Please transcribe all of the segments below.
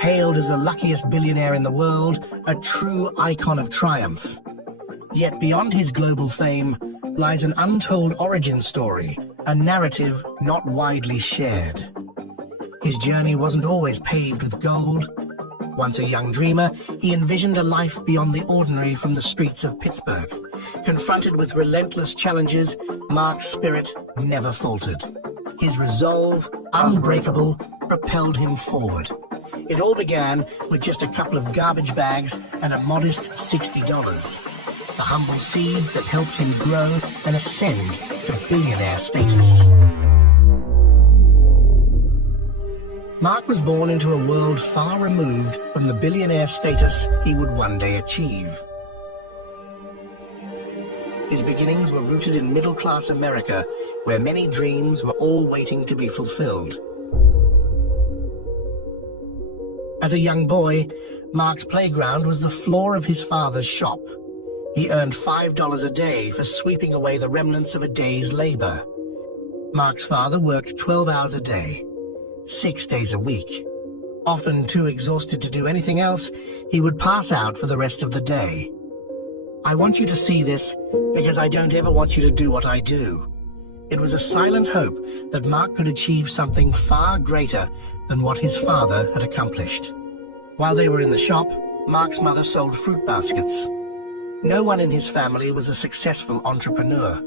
Hailed as the luckiest billionaire in the world, a true icon of triumph. Yet beyond his global fame lies an untold origin story, a narrative not widely shared. His journey wasn't always paved with gold. Once a young dreamer, he envisioned a life beyond the ordinary from the streets of Pittsburgh. Confronted with relentless challenges, Mark's spirit never faltered. His resolve, unbreakable, propelled him forward. It all began with just a couple of garbage bags and a modest $60. The humble seeds that helped him grow and ascend to billionaire status. Mark was born into a world far removed from the billionaire status he would one day achieve. His beginnings were rooted in middle-class America, where many dreams were all waiting to be fulfilled. As a young boy, Mark's playground was the floor of his father's shop. He earned $5 a day for sweeping away the remnants of a day's labor. Mark's father worked 12 hours a day, 6 days a week. Often too exhausted to do anything else, he would pass out for the rest of the day. I want you to see this because I don't ever want you to do what I do. It was a silent hope that Mark could achieve something far greater than what his father had accomplished. While they were in the shop, Mark's mother sold fruit baskets. No one in his family was a successful entrepreneur,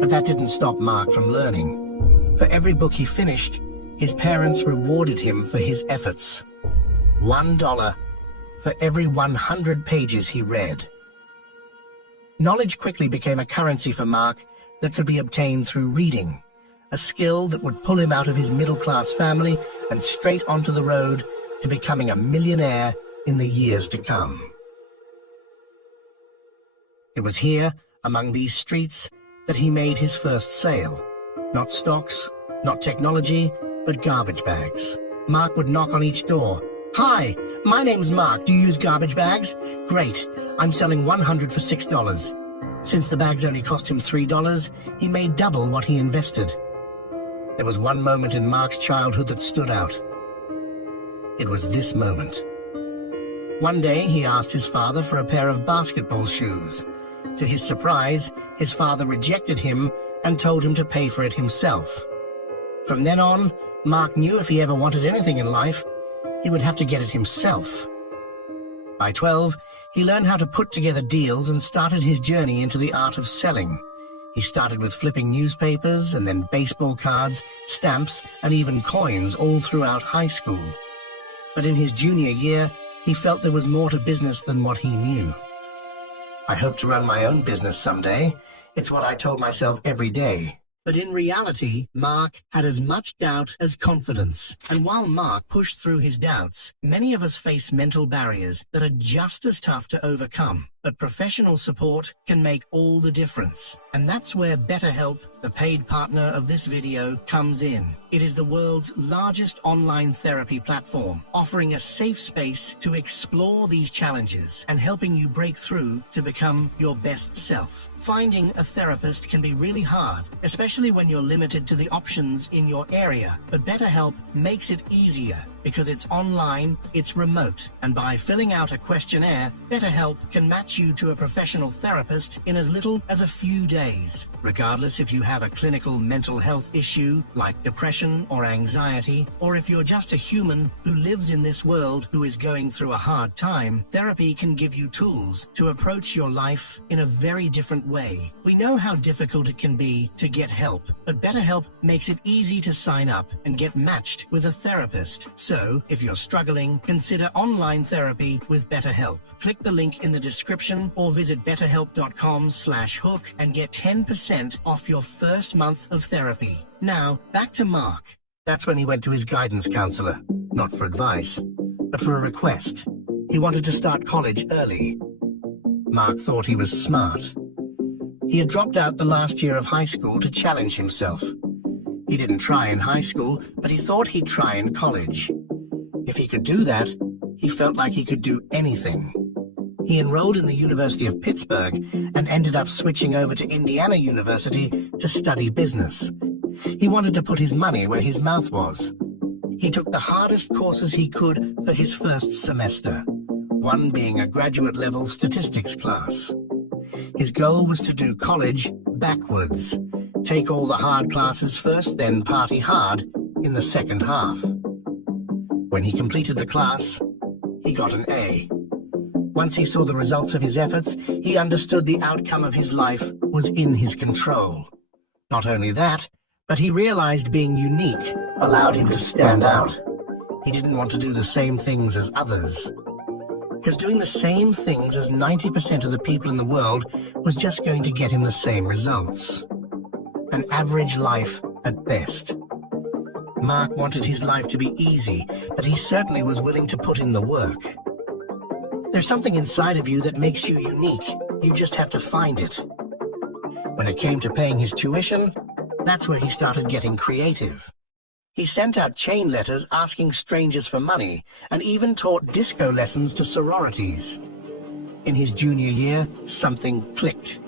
but that didn't stop Mark from learning. For every book he finished, his parents rewarded him for his efforts. $1 for every 100 pages he read. Knowledge quickly became a currency for Mark that could be obtained through reading, a skill that would pull him out of his middle-class family and straight onto the road to becoming a millionaire in the years to come. It was here, among these streets, that he made his first sale. Not stocks, not technology, but garbage bags. Mark would knock on each door. "Hi, my name's Mark. Do you use garbage bags? Great, I'm selling 100 for $6. Since the bags only cost him $3, he made double what he invested. There was one moment in Mark's childhood that stood out. It was this moment. One day, he asked his father for a pair of basketball shoes. To his surprise, his father rejected him and told him to pay for it himself. From then on, Mark knew if he ever wanted anything in life, he would have to get it himself. By 12, he learned how to put together deals and started his journey into the art of selling. He started with flipping newspapers and then baseball cards, stamps, and even coins all throughout high school. But in his junior year, he felt there was more to business than what he knew. I hope to run my own business someday. It's what I told myself every day. But in reality, Mark had as much doubt as confidence. And while Mark pushed through his doubts, many of us face mental barriers that are just as tough to overcome. But professional support can make all the difference. And that's where BetterHelp, the paid partner of this video, comes in. It is the world's largest online therapy platform, offering a safe space to explore these challenges and helping you break through to become your best self. Finding a therapist can be really hard, especially when you're limited to the options in your area. But BetterHelp makes it easier because it's online, it's remote, and by filling out a questionnaire, BetterHelp can match you to a professional therapist in as little as a few days. Regardless if you have a clinical mental health issue like depression or anxiety, or if you're just a human who lives in this world who is going through a hard time, therapy can give you tools to approach your life in a very different way. We know how difficult it can be to get help, but BetterHelp makes it easy to sign up and get matched with a therapist. So, if you're struggling, consider online therapy with BetterHelp. Click the link in the description or visit betterhelp.com/hook and get 10% off your first month of therapy. Now, back to Mark. That's when he went to his guidance counselor, not for advice, but for a request. He wanted to start college early. Mark thought he was smart. He had dropped out the last year of high school to challenge himself. He didn't try in high school, but he thought he'd try in college. If he could do that, he felt like he could do anything. He enrolled in the University of Pittsburgh and ended up switching over to Indiana University to study business. He wanted to put his money where his mouth was. He took the hardest courses he could for his first semester, one being a graduate-level statistics class. His goal was to do college backwards, take all the hard classes first, then party hard in the second half. When he completed the class, he got an A. Once he saw the results of his efforts, he understood the outcome of his life was in his control. Not only that, but he realized being unique allowed him to stand out. He didn't want to do the same things as others, because doing the same things as 90% of the people in the world was just going to get him the same results. An average life at best. Mark wanted his life to be easy, but he certainly was willing to put in the work. There's something inside of you that makes you unique. You just have to find it. When it came to paying his tuition, that's where he started getting creative. He sent out chain letters asking strangers for money and even taught disco lessons to sororities. In his junior year, something clicked.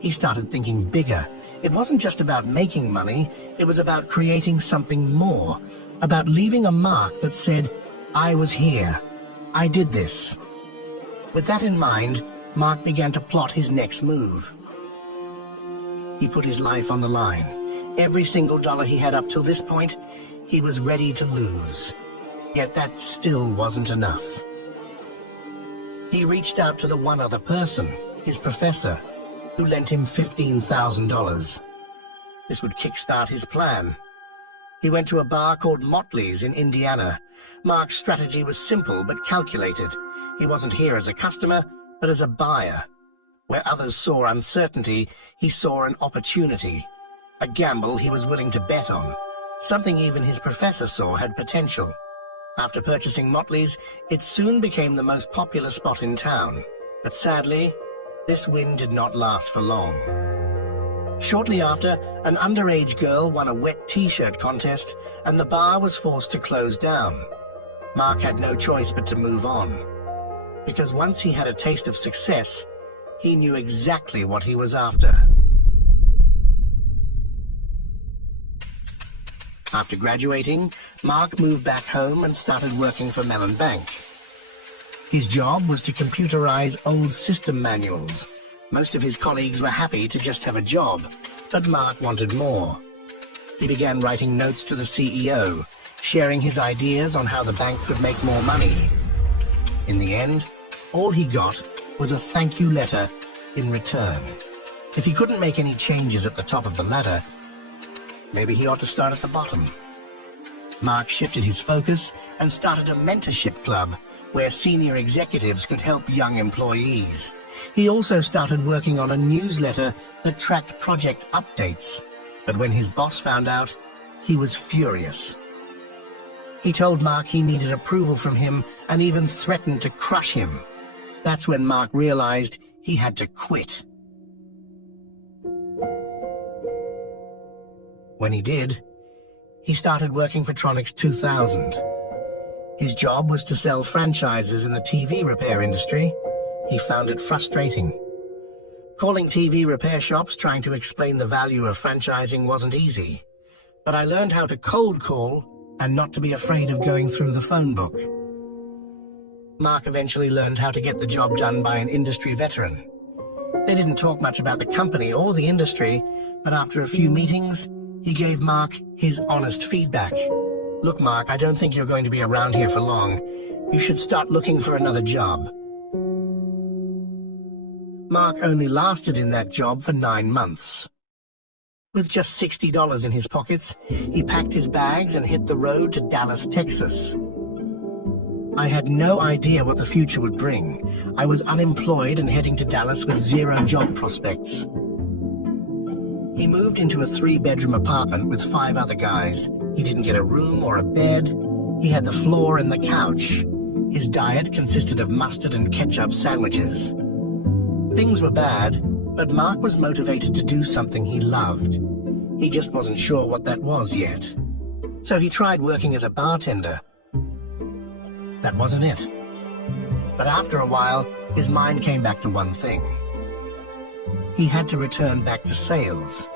He started thinking bigger. It wasn't just about making money, it was about creating something more, about leaving a mark that said, I was here, I did this. With that in mind, Mark began to plot his next move. He put his life on the line. Every single dollar he had up till this point, he was ready to lose. Yet that still wasn't enough. He reached out to the one other person, his professor, who lent him $15,000. This would kickstart his plan. He went to a bar called Motley's in Indiana. Mark's strategy was simple but calculated. He wasn't here as a customer, but as a buyer. Where others saw uncertainty, he saw an opportunity. A gamble he was willing to bet on. Something even his professor saw had potential. After purchasing Motley's, it soon became the most popular spot in town. But sadly, this win did not last for long. Shortly after, an underage girl won a wet t-shirt contest, and the bar was forced to close down. Mark had no choice but to move on. Because once he had a taste of success, he knew exactly what he was after. After graduating, Mark moved back home and started working for Mellon Bank. His job was to computerize old system manuals. Most of his colleagues were happy to just have a job, but Mark wanted more. He began writing notes to the CEO, sharing his ideas on how the bank could make more money. In the end, all he got was a thank you letter in return. If he couldn't make any changes at the top of the ladder, maybe he ought to start at the bottom. Mark shifted his focus and started a mentorship club where senior executives could help young employees. He also started working on a newsletter that tracked project updates. But when his boss found out, he was furious. He told Mark he needed approval from him and even threatened to crush him. That's when Mark realized he had to quit. When he did, he started working for Tronics 2000. His job was to sell franchises in the TV repair industry. He found it frustrating. Calling TV repair shops trying to explain the value of franchising wasn't easy. But I learned how to cold call and not to be afraid of going through the phone book. Mark eventually learned how to get the job done by an industry veteran. They didn't talk much about the company or the industry, but after a few meetings, he gave Mark his honest feedback. Look, Mark, I don't think you're going to be around here for long. You should start looking for another job. Mark only lasted in that job for 9 months. With just $60 in his pockets, he packed his bags and hit the road to Dallas, Texas. I had no idea what the future would bring. I was unemployed and heading to Dallas with 0 job prospects. He moved into a 3-bedroom apartment with 5 other guys. He didn't get a room or a bed. He had the floor and the couch. His diet consisted of mustard and ketchup sandwiches. Things were bad, but Mark was motivated to do something he loved. He just wasn't sure what that was yet. So he tried working as a bartender. That wasn't it. But after a while, his mind came back to one thing. He had to return back to sales.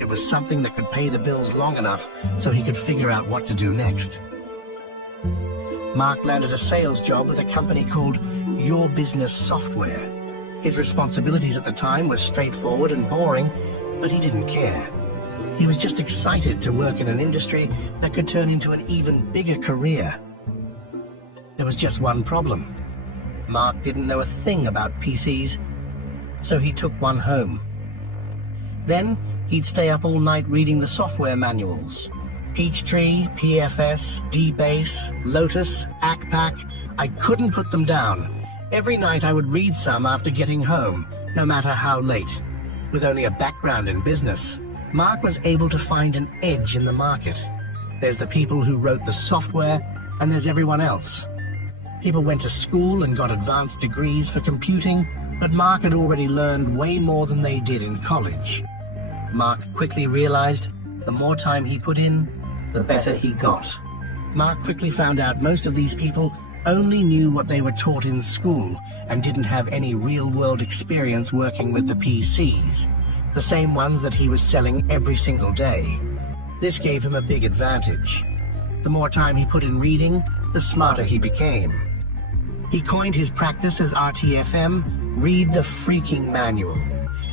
It It was something that could pay the bills long enough so he could figure out what to do next. Mark landed a sales job with a company called Your Business Software. His responsibilities at the time were straightforward and boring, but he didn't care. He was just excited to work in an industry that could turn into an even bigger career. There was just one problem. Mark didn't know a thing about PCs, so he took one home. Then he'd stay up all night reading the software manuals. Peachtree, PFS, DBase, Lotus, ACPAC. I couldn't put them down. Every night I would read some after getting home, no matter how late. With only a background in business, Mark was able to find an edge in the market. There's the people who wrote the software, and there's everyone else. People went to school and got advanced degrees for computing, but Mark had already learned way more than they did in college. Mark quickly realized the more time he put in, the better he got. Mark quickly found out most of these people only knew what they were taught in school and didn't have any real-world experience working with the PCs, the same ones that he was selling every single day. This gave him a big advantage. The more time he put in reading, the smarter he became. He coined his practice as RTFM, Read the Freaking Manual.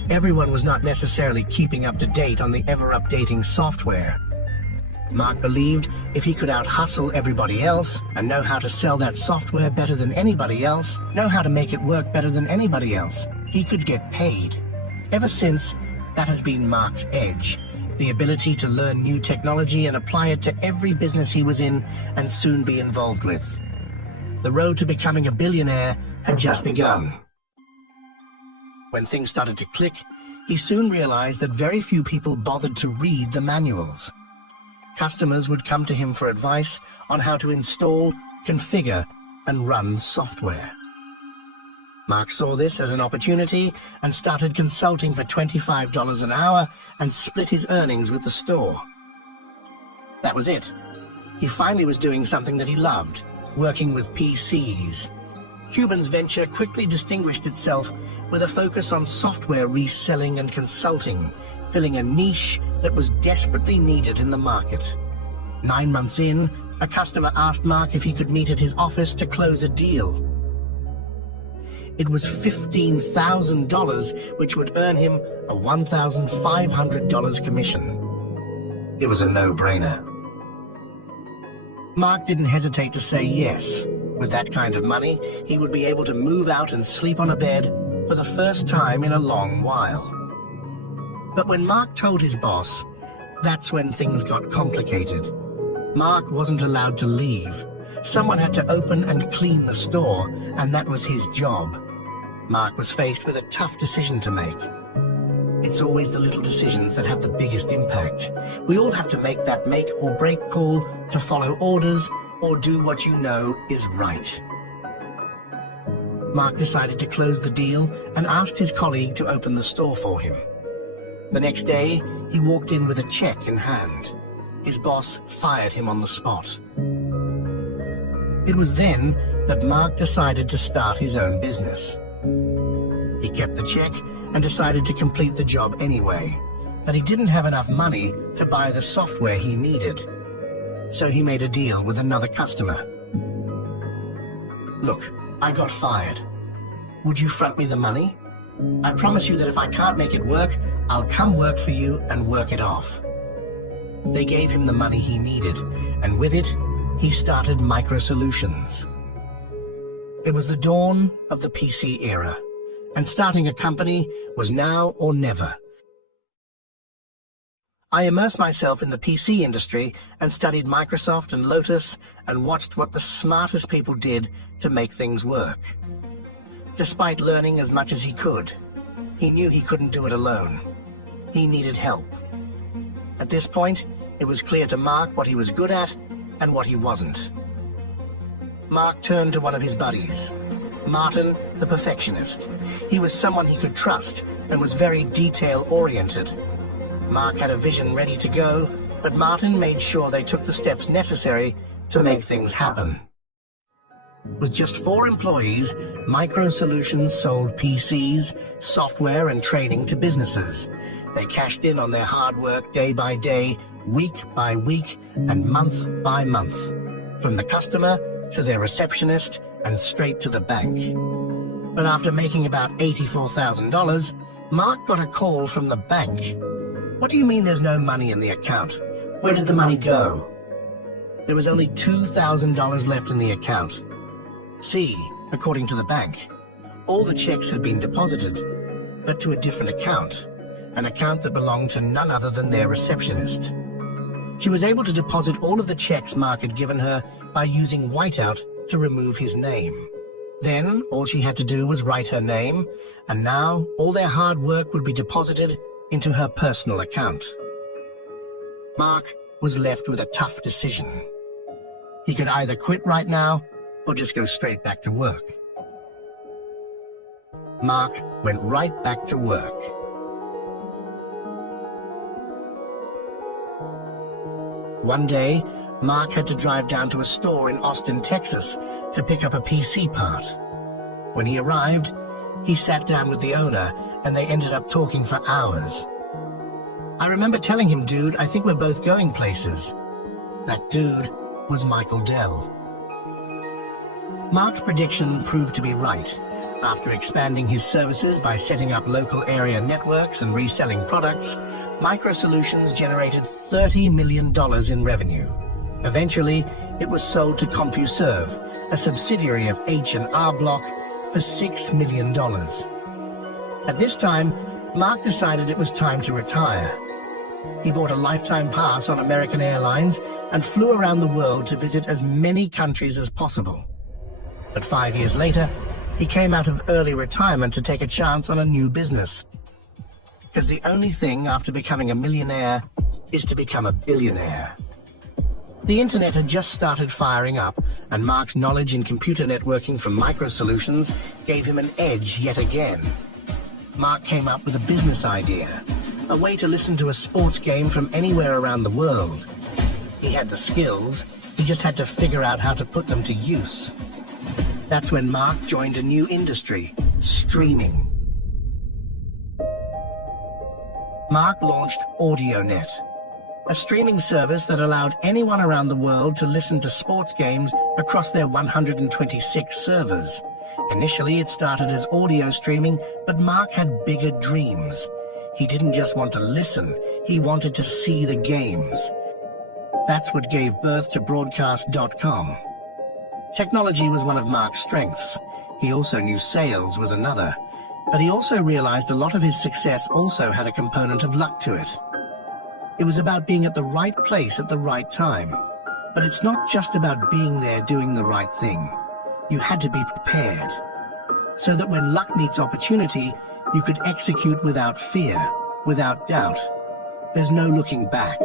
Everyone was not necessarily keeping up to date on the ever-updating software. Mark believed if he could out-hustle everybody else and know how to sell that software better than anybody else, know how to make it work better than anybody else, he could get paid. Ever since, that has been Mark's edge, the ability to learn new technology and apply it to every business he was in and soon be involved with. The road to becoming a billionaire had just begun. When things started to click, he soon realized that very few people bothered to read the manuals. Customers would come to him for advice on how to install, configure, and run software. Mark saw this as an opportunity and started consulting for $25 an hour and split his earnings with the store. That was it. He finally was doing something that he loved, working with PCs. Cuban's venture quickly distinguished itself with a focus on software reselling and consulting, filling a niche that was desperately needed in the market. 9 months in, a customer asked Mark if he could meet at his office to close a deal. It was $15,000, which would earn him a $1,500 commission. It was a no-brainer. Mark didn't hesitate to say yes. With that kind of money, he would be able to move out and sleep on a bed for the first time in a long while. But when Mark told his boss, that's when things got complicated. Mark wasn't allowed to leave. Someone had to open and clean the store, and that was his job. Mark was faced with a tough decision to make. It's always the little decisions that have the biggest impact. We all have to make that make or break call to follow orders or do what you know is right. Mark decided to close the deal and asked his colleague to open the store for him. The next day, he walked in with a check in hand. His boss fired him on the spot. It was then that Mark decided to start his own business. He kept the check and decided to complete the job anyway, but he didn't have enough money to buy the software he needed. So he made a deal with another customer. Look, I got fired. Would you front me the money? I promise you that if I can't make it work, I'll come work for you and work it off. They gave him the money he needed, and with it, he started Micro Solutions. It was the dawn of the PC era, and starting a company was now or never. I immersed myself in the PC industry and studied Microsoft and Lotus and watched what the smartest people did to make things work. Despite learning as much as he could, he knew he couldn't do it alone. He needed help. At this point, it was clear to Mark what he was good at and what he wasn't. Mark turned to one of his buddies, Martin, the perfectionist. He was someone he could trust and was very detail-oriented. Mark had a vision ready to go, but Martin made sure they took the steps necessary to make things happen. With just 4 employees, Micro Solutions sold PCs, software, and training to businesses. They cashed in on their hard work day by day, week by week, and month by month, from the customer to their receptionist and straight to the bank. But after making about $84,000, Mark got a call from the bank. "What do you mean there's no money in the account? Where did the money go?" There was only $2,000 left in the account. See, according to the bank, all the checks had been deposited, but to a different account, an account that belonged to none other than their receptionist. She was able to deposit all of the checks Mark had given her by using whiteout to remove his name. Then all she had to do was write her name, and now all their hard work would be deposited into her personal account. Mark was left with a tough decision. He could either quit right now or just go straight back to work. Mark went right back to work. One day, Mark had to drive down to a store in Austin, Texas, to pick up a PC part. When he arrived, he sat down with the owner, and they ended up talking for hours. "I remember telling him, dude, I think we're both going places." That dude was Michael Dell. Mark's prediction proved to be right. After expanding his services by setting up local area networks and reselling products, Micro Solutions generated $30 million in revenue. Eventually, it was sold to CompuServe, a subsidiary of H&R Block, for $6 million. At this time, Mark decided it was time to retire. He bought a lifetime pass on American Airlines and flew around the world to visit as many countries as possible. But 5 years later, he came out of early retirement to take a chance on a new business. Because the only thing after becoming a millionaire is to become a billionaire. The internet had just started firing up, and Mark's knowledge in computer networking from Micro Solutions gave him an edge yet again. Mark came up with a business idea, a way to listen to a sports game from anywhere around the world. He had the skills, he just had to figure out how to put them to use. That's when Mark joined a new industry, streaming. Mark launched AudioNet, a streaming service that allowed anyone around the world to listen to sports games across their 126 servers. Initially, it started as audio streaming, but Mark had bigger dreams. He didn't just want to listen, he wanted to see the games. That's what gave birth to Broadcast.com. Technology was one of Mark's strengths. He also knew sales was another. But he also realized a lot of his success also had a component of luck to it. It was about being at the right place at the right time. But it's not just about being there doing the right thing. You had to be prepared. So that when luck meets opportunity, you could execute without fear, without doubt. There's no looking back.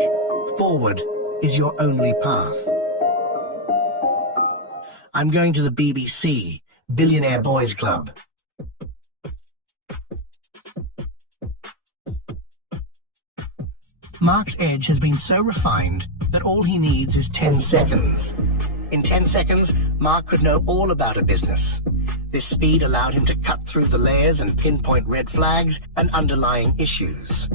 Forward is your only path. I'm going to the BBC, Billionaire Boys Club. Mark's edge has been so refined that all he needs is 10 seconds. In 10 seconds, Mark could know all about a business. This speed allowed him to cut through the layers and pinpoint red flags and underlying issues.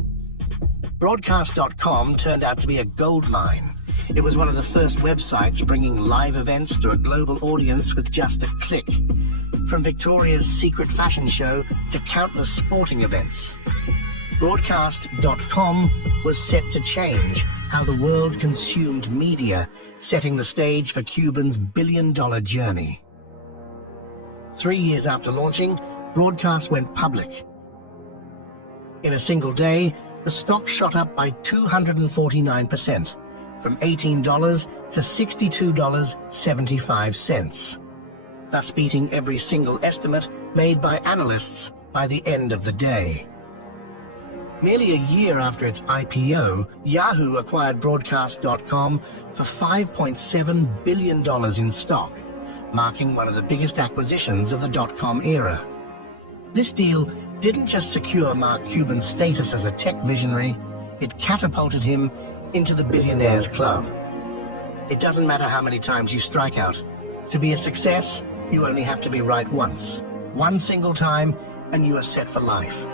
Broadcast.com turned out to be a goldmine. It was one of the first websites bringing live events to a global audience with just a click. From Victoria's Secret fashion show to countless sporting events. Broadcast.com was set to change how the world consumed media, setting the stage for Cuban's billion-dollar journey. 3 years after launching, Broadcast went public. In a single day, the stock shot up by 249%, from $18 to $62.75, thus beating every single estimate made by analysts by the end of the day. Merely a year after its IPO, Yahoo acquired Broadcast.com for $5.7 billion in stock, marking one of the biggest acquisitions of the dot-com era. This deal didn't just secure Mark Cuban's status as a tech visionary, it catapulted him into the billionaires club. It doesn't matter how many times you strike out. To be a success, you only have to be right once. One single time, and you are set for life.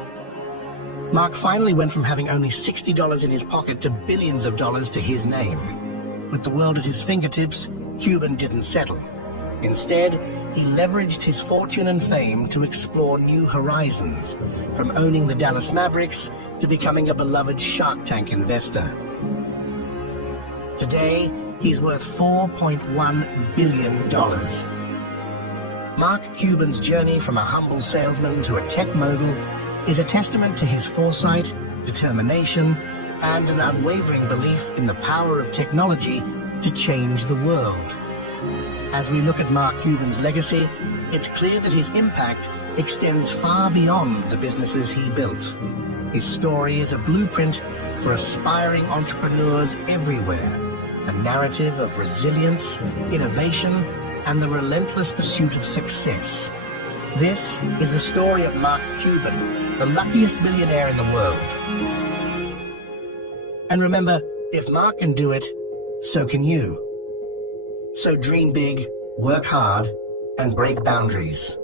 Mark finally went from having only $60 in his pocket to billions of dollars to his name. With the world at his fingertips, Cuban didn't settle. Instead, he leveraged his fortune and fame to explore new horizons, from owning the Dallas Mavericks to becoming a beloved Shark Tank investor. Today, he's worth $4.1 billion. Mark Cuban's journey from a humble salesman to a tech mogul is a testament to his foresight, determination, and an unwavering belief in the power of technology to change the world. As we look at Mark Cuban's legacy, it's clear that his impact extends far beyond the businesses he built. His story is a blueprint for aspiring entrepreneurs everywhere, a narrative of resilience, innovation, and the relentless pursuit of success. This is the story of Mark Cuban, the luckiest billionaire in the world. And remember, if Mark can do it, so can you. So dream big, work hard, and break boundaries.